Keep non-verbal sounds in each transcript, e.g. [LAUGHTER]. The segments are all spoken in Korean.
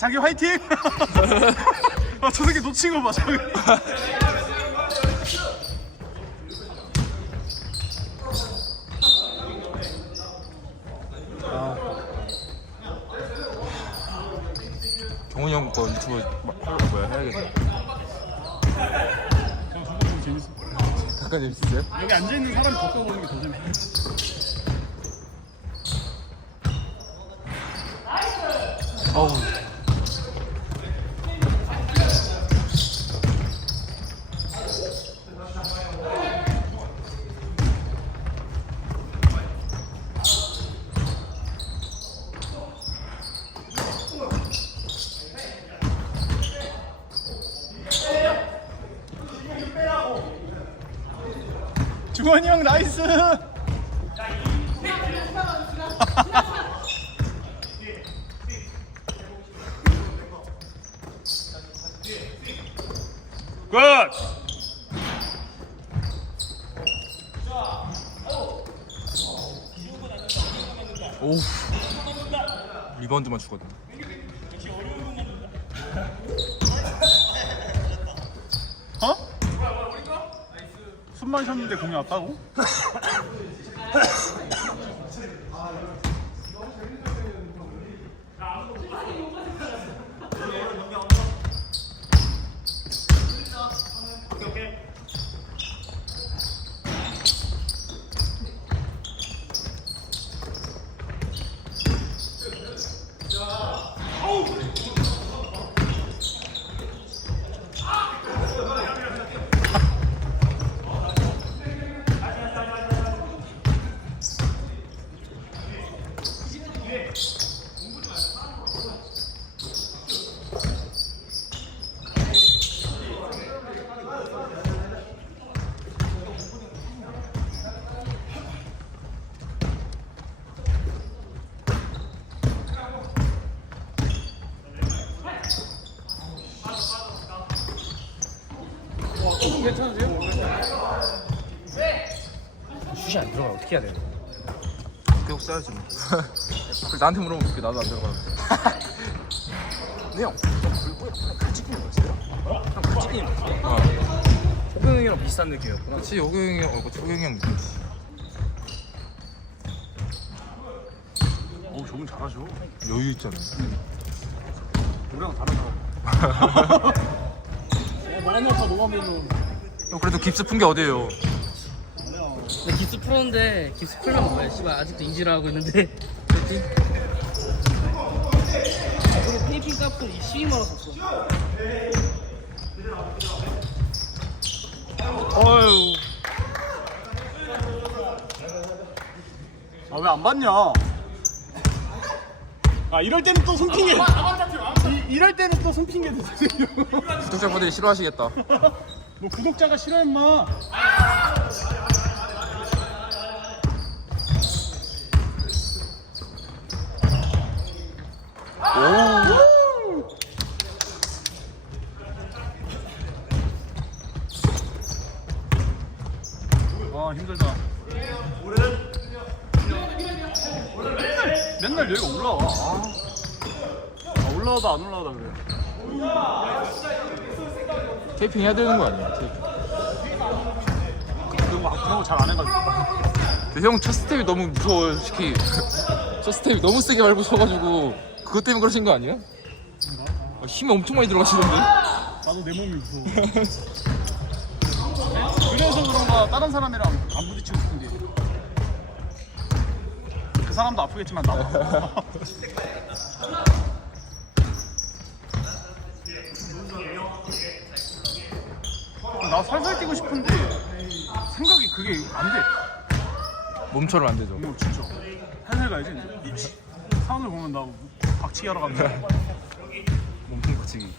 자기 화이팅! [LAUGHS] 아, 저 새끼 놓친 거 봐, 저기. 경훈이 형 거 유튜브 막 팔로우 뭐야 해야겠네. 잠깐 재밌으세요? 여기 앉아있는 사람 바꿔보는 게 더 재밌어. 어우. 중원이 형 나이스! [LAUGHS] 굿! 오우. 리바운드만 주거든. 어? 숨만 쉬었는데 공이 왔다고? 슛이 안 들어가 어떻게 해야 돼? 계속 써야지. 뭐. 그래, [LAUGHS] 나한테 물어보면 어떻게 나도 안 들어가. 근데 형, 같이 뛰는 거였어요? 형 같이 뛰는 거였어요? 어. 호경 형이랑 비슷한 느낌이었구나. 그렇지 여경이 형, 어, 그치 호경이 형 느낌. 오, 저분 잘하죠. 여유 있잖아. 우리랑 다르다. [LAUGHS] 어, 많이 아파, 너무 안 보이는. 형 그래도 깁스 푼 게 어디예요? 근데 깁스 풀었는데 깁스 풀면 뭐야 씨발 아직도 인지를 하고 있는데 그랬지? 그리고 테이핑 값도 12만 원 샀어 어휴. 아, 왜안 봤냐? 아, 이럴 때는 또 손핑계. 이, 이럴 때는 또 손핑계 드세요. 구독자분들이 싫어하시겠다. [LAUGHS] 뭐 구독자가 싫어 임마. 와 힘들다. 맨날 맨날 여기가 올라와. 아, 아 올라와도 안 올라오다 그래. 테이핑 해야 되는 거 아니야? 테이핑. 그런 거 그런 거 잘 안 해가지고. 근데 형 첫 스텝이 너무 무서워요 솔직히. [LAUGHS] 첫 스텝이 너무 세게 밟고 서가지고 그것 때문에 그러신 거 아니야? 어, 힘이 엄청 많이 들어가시던데? 나도 내 몸이 무서워. 그래서 그런가 다른 사람이랑 안 부딪히고 싶은데. 그 사람도 아프겠지만 나도. 아파. [LAUGHS] 나 살살 뛰고 싶은데 생각이 그게 안 돼. 몸처럼 안 되죠. 뭐 진짜. 헬헬 가야지 이제. 사원을 보면 나 박치기 하러 간다. 몸통 붙이기.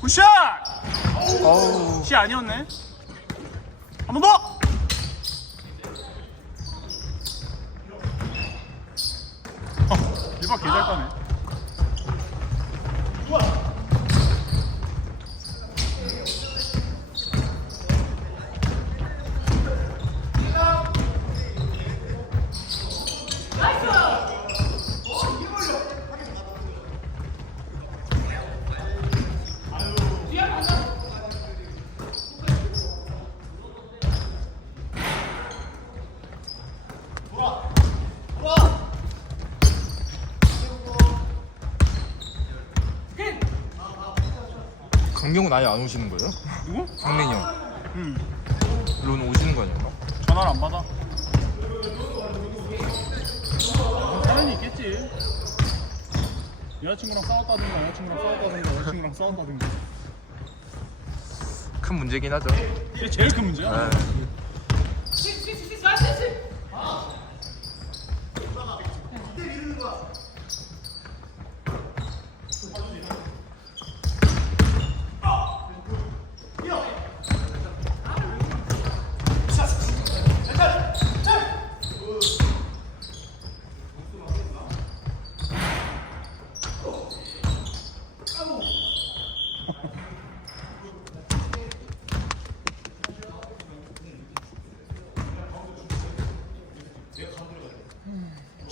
굿샷! 시 아니었네. 한 번 더. 어, 일박 개잘 따네. 정경은 아예 안 오시는 거예요? 누구? 상민이 형. 응 물론 오시는 거 아니에요? 전화를 안 받아 사연이 있겠지 여자친구랑 싸웠다든가 여자친구랑 싸웠다든가 여자친구랑 싸웠다든가 큰 문제긴 하죠. 이게 제일 큰 문제야 네.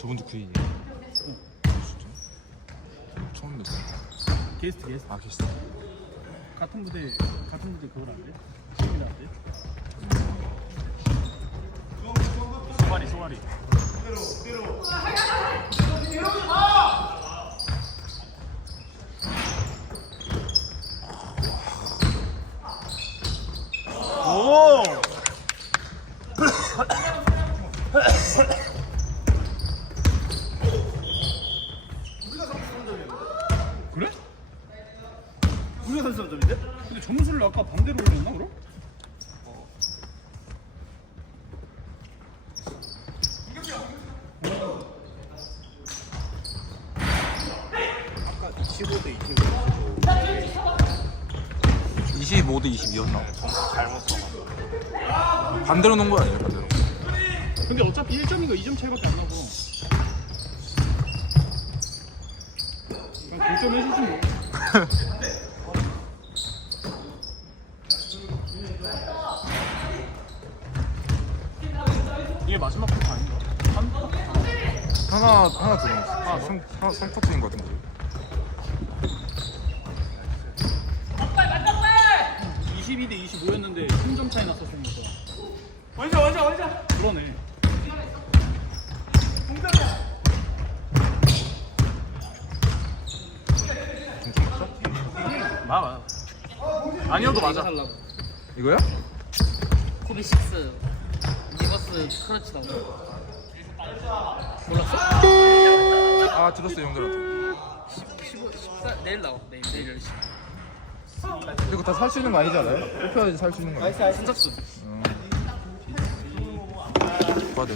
저분도 구인이에요. 진짜? 처음 뵀어요. 게스트 게스트 아 계시다. 같은 부대 같은 부대 그걸 안 돼? 시민이 안 돼? 소가리 소가리 오! 그래? 우리가 33점인데? 근데 점수를 아까 반대로 올렸나 그럼? 아까 15대 25. 25대 22였나? 반대로 놓은 거 아니에요? 반대로. 근데 어차피 1점인가 2점 차이밖에 안 나고 그냥 동점 해주지 뭐 이게 마지막 쿼터 아닌가? 한 하나 하나 더 넣었어. 아, 3 하나 3쿼터인 것 같은데. 22대 25였는데 3점 차이 났었으니까 완전 완전 완전 그러네 맞아? 아니어도 맞아. 이거야? 코비 6 리버스 크러치 나오는 거. 몰랐어? 아 들었어요 형들한테. 15, 14 내일 나와. 내일 내일 10. 이거 다 살 수 있는 거 아니잖아요? 뽑혀야지 살 수 있는 거 아니야? 선착순. 받은.